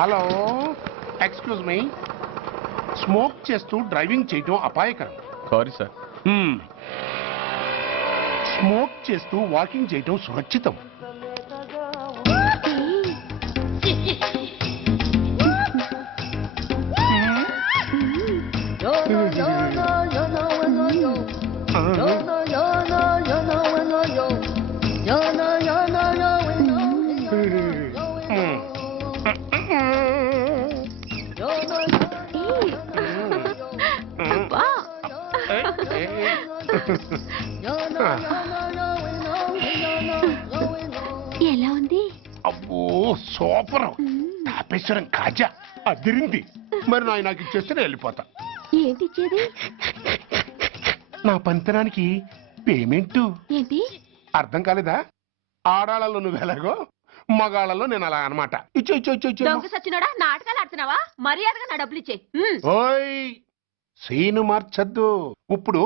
Hello, excuse me. Smoke చేస్తూ driving చేయటం అపాయకరం. Sorry sir. స్మోక్ చేస్తూ వాకింగ్ చేయటం సురక్షితం. ఎలా ఉంది? అబ్బో సూపర్. తాపేశ్వరం కాజా అదిరింది. మరి నాకు ఇచ్చేస్తే నేను వెళ్ళిపోతా. ఏంటి ఇచ్చేది? నా పంతనానికి పేమెంట్. ఏంటి అర్థం కాలేదా? ఆడాళ్ళలో నువ్వు ఎలాగో, మగాళ్ళలో నేను అలా అనమాట. ఇచ్చో ఇచ్చో ఇచ్చో ఇచ్చో. దొంగ సచ్చినోడా, నాటకాలు ఆడుతున్నావా? మర్యాదగా నా డబ్బులు ఇచ్చే. ఓయ్ సీను మార్చద్దు. ఇప్పుడు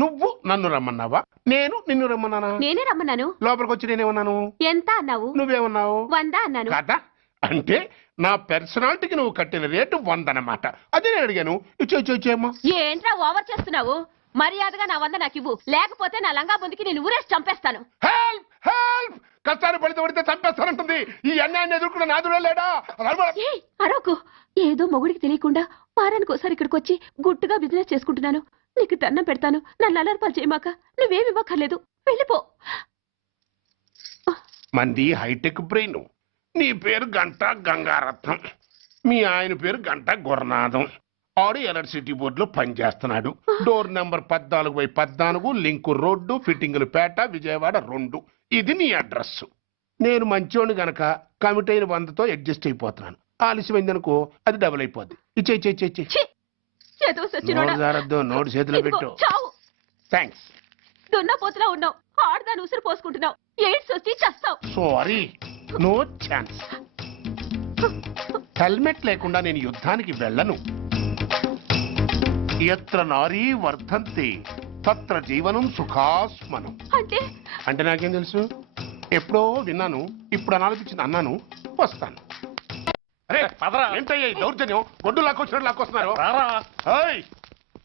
నువ్వు నన్ను రమ్మన్నావా, నేను నిన్ను రమ్మన్నానా? నేనే రమ్మన్నాను. లోపలికి వచ్చి నేనేమన్నాను? ఎంత అన్నావు? నువ్వేమన్నావు? 100 అన్నాను. కదా, అంటే నా పర్సనాలిటీకి నువ్వు కట్టిన రేటు 100 అన్నమాట. అదే నేను అడిగాను. ఇచ్చో ఇచ్చో ఇచ్చేమ్మా. ఏంట్రా ఓవర్ చేస్తున్నావు? మర్యాదగా నా 100 నాకు ఇవ్వు, లేకపోతే నా లంగా బొందికి నేను ఊరేసి చంపేస్తాను. Help help. కష్టాన్ని పడితే చంపేస్తానంటుంది. ఈ అన్యాయాన్ని ఎదుర్కొన్న నాదుడే లేడా? అరవకు. ఏదో మొగుడికి తెలియకుండా వారానికి ఒకసారి ఇక్కడికి వచ్చి గుట్టుగా బిజినెస్ చేసుకుంటున్నాను. నీకు దండం పెడతాను, నన్ను అలర్పాలు చేయమాక. నువ్వేమి ఇవ్వక్కర్లేదు, వెళ్ళిపో. మంది హైటెక్ బ్రెయిన్. నీ పేరు గంట గంగారత్నం, మీ ఆయన పేరు గంట గురనాథం. ఆడు ఎలక్ట్రిసిటీ బోర్డులో పనిచేస్తున్నాడు. డోర్ నెంబర్ 14/14, లింకు రోడ్డు, ఫిట్టింగులు పేట, విజయవాడ 2. ఇది నీ అడ్రస్. నేను మంచోని గనక కమిట్ అయిన 100తో అడ్జస్ట్ అయిపోతున్నాను. ఆలస్యమైందనుకో అది డబుల్ అయిపోద్ది. ఇచ్చే నోటు చేతిలో పెట్టు. థ్యాంక్స్. దున్నపోతులా ఉన్నావు, ఆడదాని ఉసురు పోసుకుంటున్నావు. ఎయిడ్స్ వచ్చి చస్తావు. Sorry, no chance. హెల్మెట్ లేకుండా నేను యుద్ధానికి వెళ్ళను. ఎత్ర నారీ వర్ధంతి తత్ర జీవనం సుఖాస్మనం. అంటే నాకేం తెలుసు? ఎప్పుడో విన్నాను, ఇప్పుడు అనాలనిపించింది అన్నాను. వస్తాను. అరే ఏంటయ్యా ఈ దౌర్జన్యం? గొడ్డు లాక్కొచ్చినట్టు లాక్కొస్తున్నారు.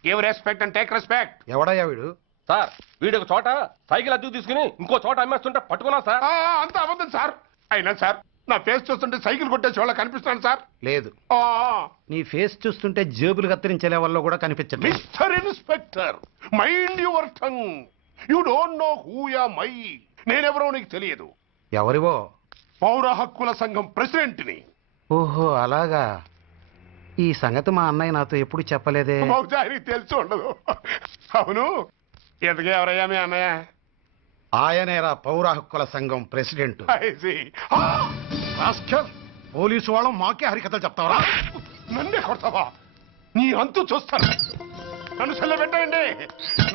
Give respect and take respect. ఎవడయ్యా వీడు? సార్ వీడు ఒక చోట సైకిల్ అద్దెకు తీసుకుని ఇంకో చోట అమ్మేస్తుంటే పట్టుకున్నా సార్. అంత అబద్ధం సార్. అయినా సార్ నా ఫేస్ చూస్తుంటే సైకిల్ కొట్టేసి వాళ్ళ కనిపిస్తాను సార్. లేదు, నీ ఫేస్ చూస్తుంటే జేబులు కత్తిరించే లెవెల్లో కూడా కనిపించదు. Mister inspector, mind your tongue. You don't know who am I. నేనెవరో నీకు తెలియదు. ఎవరివో? పౌర హక్కుల సంఘం ప్రెసిడెంట్ని. ఓహో అలాగా. ఈ సంగతి మా అన్నయ్య నాతో ఎప్పుడు చెప్పలేదే. బహుశా ఆయనకి తెలిసి ఉండదు. అవును, ఎందుకే ఎవరయ్యా మీ అన్నయ్య? ఆయనేరా పౌర హక్కుల సంఘం ప్రెసిడెంట్. పోలీసు వాళ్ళం మాకే హరికథలు చెప్తావరా? నన్నే కొడతావా? నీ అంతు చూస్తాను. నన్ను సెల్ల పెట్టేయండి,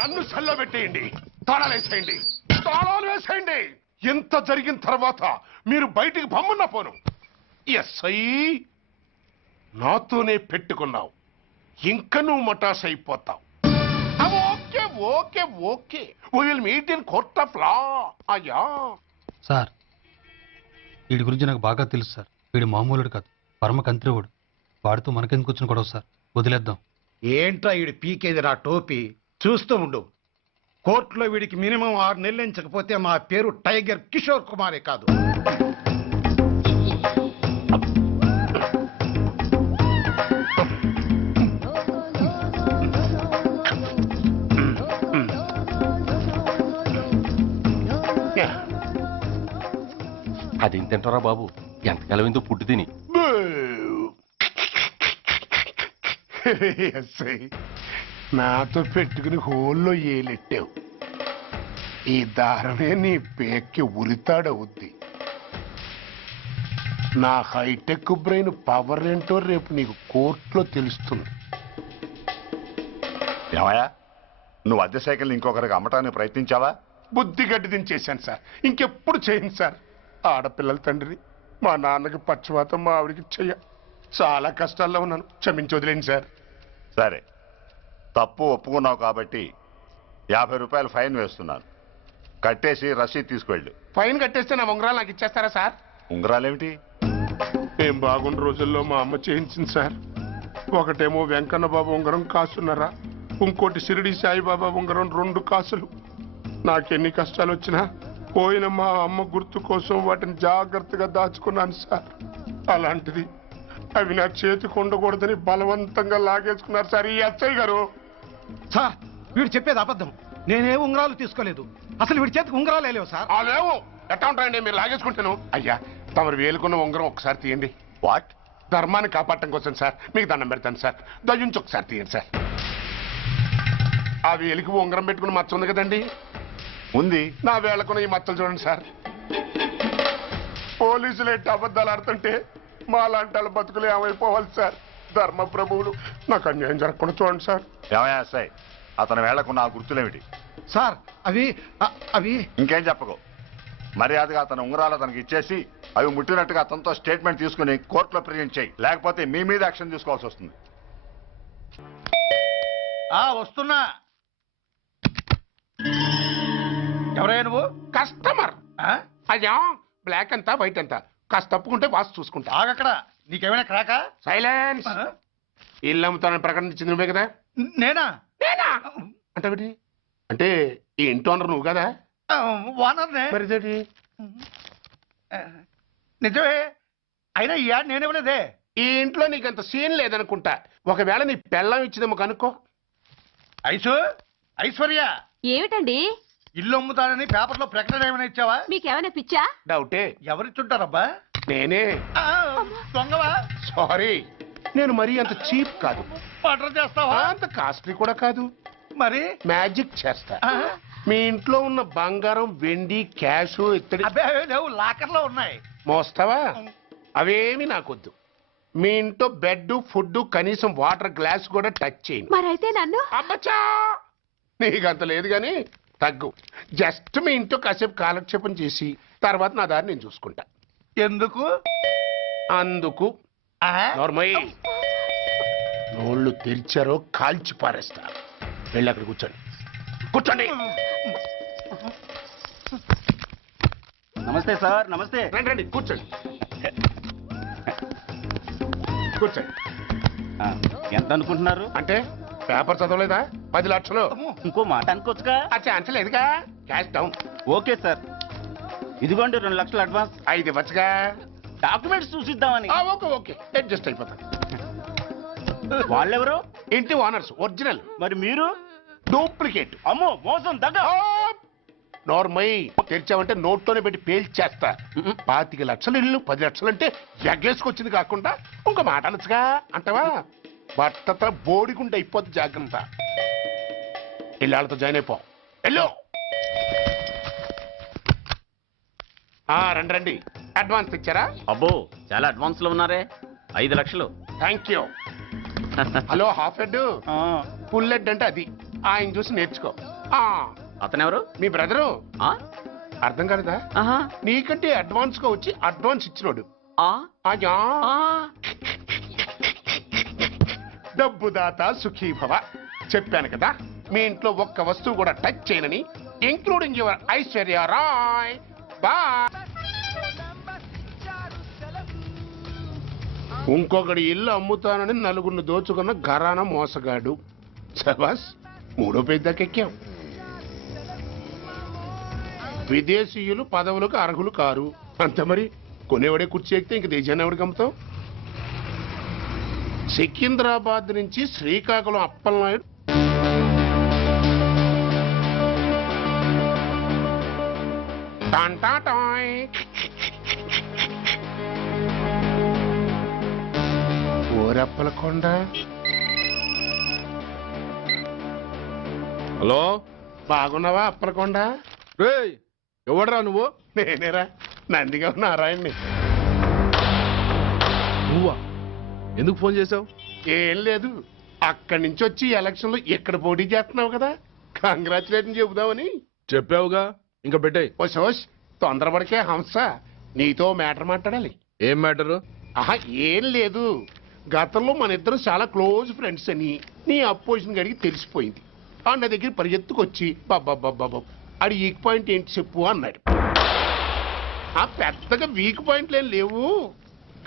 నన్ను సెల్ల పెట్టేయండి. తాళాలు వేసేయండి, తాళాలు వేసేయండి. ఎంత జరిగిన తర్వాత మీరు బయటికి పమ్మున్న పోను. ఎస్ఐ నాతోనే పెట్టుకున్నావు, ఇంకా నువ్వు మటాస్ అయిపోతావు. Okay okay okay, we will meet in court of law. అయ్యా సార్, వీడి గురించి నాకు బాగా తెలుసు సార్. వీడు మామూలుడు కాదు, పరమ కంత్రివుడు. వాడితో మనకెందుకు వచ్చిన గొడవ సార్? వదిలేద్దాం. ఏంట్రా వీడి పీకేది నా టోపీ? చూస్తూ ఉండు. కోర్టులో వీడికి మినిమం 6 నెలలు ఎంచకపోతే మా పేరు టైగర్ కిషోర్ కుమారే కాదు. అదేం తింటారా బాబు? ఎంతకాలం ఏందో పుట్టు తిని. నాతో పెట్టుకుని హోల్లో ఏలెట్టావు. ఈ దారమే నీ పేక్కి ఉరితాడవుద్ది. నా హైటెక్ బ్రెయిన్ పవర్ ఏంటో రేపు నీకు కోర్టులో తెలుస్తుంది. ఏమయ్యా, నువ్వు అద్దె సైకిల్ ఇంకొకరికి అమ్మటానికి ప్రయత్నించావా? బుద్ధి గడ్డి దించేశాను సార్, ఇంకెప్పుడు చేయను సార్. ఆడపిల్లల తండ్రి, మా నాన్నకి పక్షవాతం, మా ఆవిడికి చెయ్య. చాలా కష్టాల్లో ఉన్నాను, క్షమించి వదిలేండి సార్. సరే, తప్పు ఒప్పుకున్నావు కాబట్టి 50 రూపాయలు ఫైన్ వేస్తున్నాను. కట్టేసి రసీదు తీసుకువెళ్ళు. ఫైన్ కట్టేస్తే నా ఉంగరాలు నాకు ఇచ్చేస్తారా సార్? ఉంగరాలేమిటి? మేము బాగున్న రోజుల్లో మా అమ్మ చేయించింది సార్. ఒకటేమో వెంకన్న బాబు ఉంగరం కాసున్నరా, ఇంకోటి షిరిడి సాయిబాబా ఉంగరం 2 కాసులు. నాకెన్ని కష్టాలు వచ్చినా పోయిన మా అమ్మ గుర్తు కోసం వాటిని జాగ్రత్తగా దాచుకున్నాను సార్. అలాంటిది అవి నా చేతికి ఉండకూడదని బలవంతంగా లాగేసుకున్నారు సార్ ఈ ఎస్ఐ గారు. సార్ వీడు చెప్పేది అబద్ధం. నేనే ఉంగరాలు తీసుకోలేదు. అసలు వీడి చేతికి ఉంగరాలు లేవు సార్. ఆ లేవు, ఎట్టా ఉంటాయండి మీరు లాగేసుకుంటాను. అయ్యా తమరు వేలుకున్న ఉంగరం ఒకసారి తీయండి. వాట్? ధర్మాన్ని కాపాడటం కోసం సార్, మీకు దండం పెడతాను సార్. దయ్యుంచి ఒకసారి తీయండి సార్. ఆ వేలికి ఉంగరం పెట్టుకుని మచ్చ ఉంది కదండి, ఉంది. నా వేళకున్న ఈ మచ్చలు చూడండి సార్. పోలీసులు ఎట్టి అబద్ధాలు ఆడుతుంటే మా లాంటి వాళ్ళ బతుకులు ఏమైపోవాలి సార్. ధర్మ ప్రభువులు నాకు అన్యాయం జరగకుండా చూడండి సార్. ఏమయ్యా ఎస్ఐ, అతని వేళ్లకున్న ఆ గుర్తులేమిటి? సార్ అవి ఇంకేం చెప్పకు. మర్యాదగా అతని ఉంగరాలు అతనికి ఇచ్చేసి అవి ముట్టినట్టుగా అతనితో స్టేట్మెంట్ తీసుకుని కోర్టులో ప్రజెంట్ చేయి. లేకపోతే మీ మీద యాక్షన్ తీసుకోవాల్సి వస్తుంది. వస్తున్నా. ఎవరయ్యా నువ్వు? కస్టమర్. అయ్యా బ్లాక్ అంతా వైట్ అంతా కాస్త తప్పుకుంటే వాసు చూసుకుంటా. ఆగక్కడ. నీకేమైనా క్రాకా? సైలెన్స్. ఇల్లు అమ్ముతానని ప్రకటించింది నువ్వే కదా? నేనా? నేనా అంటే అంటే ఈ ఇంటి ఓనర్ నువ్వు కదా? ఓనర్నే. మరిదేటి నిజమే. అయినా ఈ యాడ్ నేనివ్వలేదే. ఈ ఇంట్లో నీకంత సీన్ లేదనుకుంటా. ఒకవేళ నీ పెళ్ళం ఇచ్చిందేమో కనుక్కో. ఐశ్వర్య ఏమిటండి ఇల్లు అమ్ముతానని పేపర్లో ప్రకటన ఏమైనా ఇచ్చావా? మీకేమైనా పిచ్చా? డౌటే. ఎవరిచ్చుంటారబ్బా? నేనే. దొంగవా? సారీ, నేను మరీ అంత చీప్ కాదు. మర్డర్ చేస్తావా? అంత కాస్ట్లీ కూడా కాదు. మరి మ్యాజిక్ చేస్తా. మీ ఇంట్లో ఉన్న బంగారం, వెండి, క్యాష్, ఇత్తడి అబ్బే లేవు, లాకర్లో ఉన్నాయి. మోస్తావా? అవేమి నాకొద్దు. మీ ఇంట్లో బెడ్, ఫుడ్, కనీసం వాటర్ గ్లాస్ కూడా టచ్ చేయను. మరైతే నన్ను అబ్బచ్చా, నీకంత లేదు గాని తగ్గు. జస్ట్ మీ ఇంట్లో కాసేపు కాలక్షేపం చేసి తర్వాత నా దారి నేను చూసుకుంటా. ఎందుకు? అందుకు నార్మల్ నోళ్ళు తెరిచారో కాల్చి పారేస్తా. వెళ్ళి అక్కడ కూర్చోండి. కూర్చోండి. నమస్తే సార్. నమస్తే. రండి రండి కూర్చోండి. కూర్చోండి. ఎంత అనుకుంటున్నారు? అంటే పేపర్ చదవలేదా? 10 లక్షలు. ఇంకో మాట అనుకోవచ్చుగా? ఆ ఛాన్స్ లేదుగా. Cash down. ఓకే సార్, ఇదిగోండి 2 లక్షలు అడ్వాన్స్. 5 ఇవ్వచ్చుగా. డాక్యుమెంట్స్ చూసిద్దామని. ఓకే ఓకే, అడ్జస్ట్ అయిపోతాను. వాళ్ళెవరు? ఇంటి ఓనర్స్. ఒరిజినల్. మరి మీరు? డూప్లికేట్. అమ్మో మోసం దగ్గ. నార్మల్ తెరిచావంటే నోట్తోనే పెట్టి పేల్చేస్తా. 25 లక్షలు ఇల్లు 10 లక్షలు అంటే ఎగ్గేసుకొచ్చింది కాకుండా ఇంకో మాట అనొచ్చుగా అంటావా? బట్టతో బోడిగుంటే అయిపోద్ది. జాగ్రత్త. ఇళ్ళతో జాయిన్ అయిపో. వెళ్ళు. రండి రండి. అడ్వాన్స్ ఇచ్చారా? అబ్బో చాలా అడ్వాన్స్ లో ఉన్నారే. 5 లక్షలు. Thank you. Hello half head, full head అంటే అది. ఆయన చూసి నేర్చుకో. అతనెవరు? మీ బ్రదరు. అర్థం కాలేదా? నీకంటే అడ్వాన్స్ గా వచ్చి అడ్వాన్స్ ఇచ్చినోడు. అయ్యా డబ్బు దాత సుఖీభవ. చెప్పాను కదా మీ ఇంట్లో ఒక్క వస్తువు కూడా టచ్ చేయనని, including your Aishwarya Rai. Bye. ఇంకొకటి ఇల్లు అమ్ముతానని 4 దోచుకున్న ఘరాన మోసగాడు. శబాస్, 3వ పేజీ దాకా ఎక్కాం. విదేశీయులు పదవులకు అర్హులు కారు. అంతే మరి. కొనేవాడే కుర్చీ ఎక్కితే ఇంక దేశాన్ని ఎవడికి అమ్ముతాం? సికింద్రాబాద్ నుంచి శ్రీకాకుళం అప్పలనాయుడు టాంటాటాయ్. ఓరప్పలకొండ. హలో, బాగున్నావా అప్పలకొండ? రేయ్ ఎవడరా నువ్వు? నేనేరా, నందిగా నారాయణ్ణి. నువ్వా? ఎందుకు ఫోన్ చేసావు? ఏం లేదు, అక్కడి నుంచి వచ్చి ఎలక్షన్ లో ఇక్కడ పోటీ చేస్తున్నావు కదా, కంగ్రాచులేషన్ చెబుదామని. చెప్పావుగా, ఇంకా పెట్టాయి. ఓ సోష్, తొందరపడికే హంస, నీతో మ్యాటర్ మాట్లాడాలి. ఏం మ్యాటరు? ఆహా ఏం లేదు, గతంలో మన ఇద్దరం చాలా క్లోజ్ ఫ్రెండ్స్ అని నీ అపోజిషన్ గడికి తెలిసిపోయింది. నా దగ్గర పరిగెత్తుకొచ్చి బాబా అడి వీక్ పాయింట్ ఏంటి చెప్పు అన్నాడు. ఆ పెద్దగా వీక్ పాయింట్లు ఏం లేవు,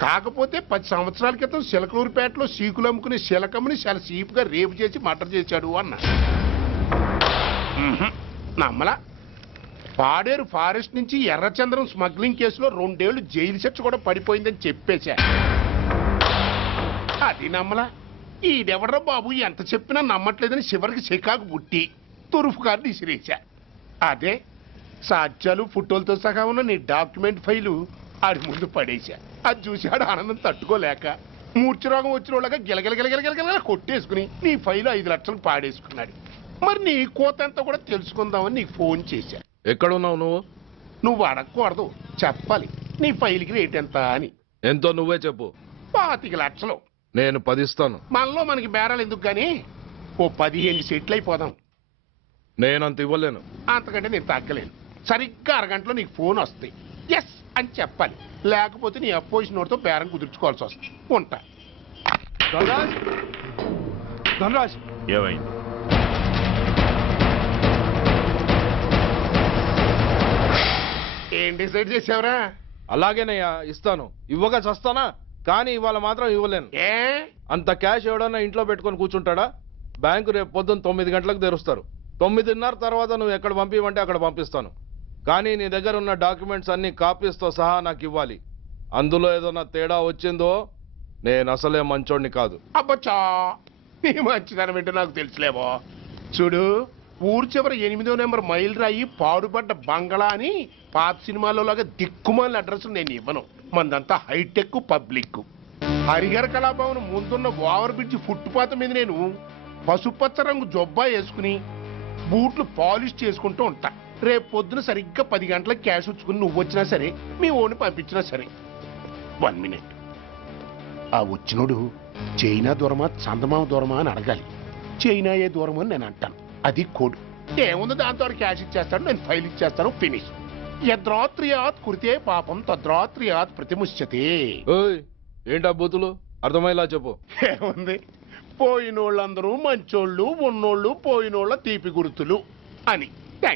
కాకపోతే 10 సంవత్సరాల క్రితం సిలకలూరుపేటలో సీకులు అమ్ముకునే శిలకమ్మని చాలా సీపుగా రేపు చేసి మర్డర్ చేశాడు అన్న. నమ్మలా. పాడేరు ఫారెస్ట్ నుంచి ఎర్రచంద్రం స్మగ్లింగ్ కేసులో 2 ఏళ్లు జైలు శిక్ష కూడా పడిపోయిందని చెప్పేశా. అది నమ్మలా. ఈడెవడ్రా బాబు ఎంత చెప్పినా నమ్మట్లేదని చివరికి చికాకు పుట్టి తురుపు కార్డు ఇసిరేశా. అదే సాక్ష్యాలు ఫోటోలతో సహా ఉన్న నీ డాక్యుమెంట్ ఫైలు ఆడి ముందు పడేశా. అది చూశాడు ఆనందం తట్టుకోలేక మూర్ఛరోగం వచ్చిన వాళ్ళగా గిలగిలగిలగిలగిలగిల కొట్టేసుకుని నీ ఫైలు 5 లక్షలకు పాడేసుకున్నాడు. మరి నీ కోతంతా కూడా తెలుసుకుందామని నీకు ఫోన్ చేశా. ఎక్కడున్నావు నువ్వు? నువ్వు అడగకూడదు, చెప్పాలి. నీ ఫైల్కి రేట్ ఎంత అని. ఎంతో నువ్వే చెప్పు. 25 లక్షలు. నేను 10 ఇస్తాను. మనలో మనకి బేరాలు ఎందుకు గానీ ఓ 15 సెట్లు అయిపోదాం. నేనంత ఇవ్వలేను. అంతకంటే నేను తగ్గలేను. సరిగ్గా అరగంటలో నీకు ఫోన్ వస్తాయి. ఎస్ అని చెప్పాలి. లేకపోతే నీ అపోజిషన్ వాడితో బేరం కుదుర్చుకోవాల్సి వస్తుంది. ఉంటా. ధనరాజ్ ఏమైంది? ఏం డిసైడ్ చేసావురా? అలాగేనయ్యా, ఇస్తాను. ఇవ్వగా చస్తానా, కానీ ఇవాళ మాత్రం ఇవ్వలేను. ఏ అంత క్యాష్ ఎవడన్నా ఇంట్లో పెట్టుకొని కూర్చుంటాడా? బ్యాంకు రేపు పొద్దున్న 9 గంటలకు తెరుస్తారు. 9:30 తర్వాత నువ్వు ఎక్కడ పంపిమంటే అక్కడ పంపిస్తాను. కానీ నీ దగ్గర ఉన్న డాక్యుమెంట్స్ అన్ని కాపీస్తో సహా నాకు ఇవ్వాలి. అందులో ఏదైనా తేడా వచ్చిందో నేను అసలే మంచోడిని కాదు. అబ్బచ్చా, నీ మంచిదనం ఏంటో నాకు తెలుసులేవో. చూడు, ఊరు చివర 8వ నెంబర్ మైల్ రాయి పాడుపడ్డ బంగళా అని పాత సినిమాలో లాగా దిక్కుమాల అడ్రస్ నేను ఇవ్వను. మందంతా హైటెక్ పబ్లిక్. హరిహర కళాభవన్ ముందున్న ఓవర్ బ్రిడ్జ్ ఫుట్పాత్ మీద నేను పసుపచ్చ రంగు జొబ్బా వేసుకుని బూట్లు పాలిష్ చేసుకుంటూ ఉంటా. రేపు పొద్దున సరిగ్గా 10 గంటలకు క్యాష్ వచ్చుకుని నువ్వు వచ్చినా సరే, మీ ఓని పంపించినా సరే. 1 మినిట్. ఆ వచ్చినోడు చైనా దూరమా చందమామ దూరమా అని అడగాలి. చైనా ఏ దూరం అని నేను అంటాను. అది కోడ్. ఏముంది, దాంతో క్యాష్ ఇచ్చేస్తాడు, నేను ఫైల్ ఇచ్చేస్తాను, ఫినిష్. యద్రాత్రియాత్ కురితే పాపం తద్రాత్రియాత్ ప్రతిముష్యతే. ఓయ్, ఏంటా బూతులు? అర్థమయ్యేలా చెప్పు. ఏముంది, పోయినోళ్ళందరూ మంచోళ్ళు, ఉన్నోళ్ళు పోయినోళ్ళ తీపి గుర్తులు అని.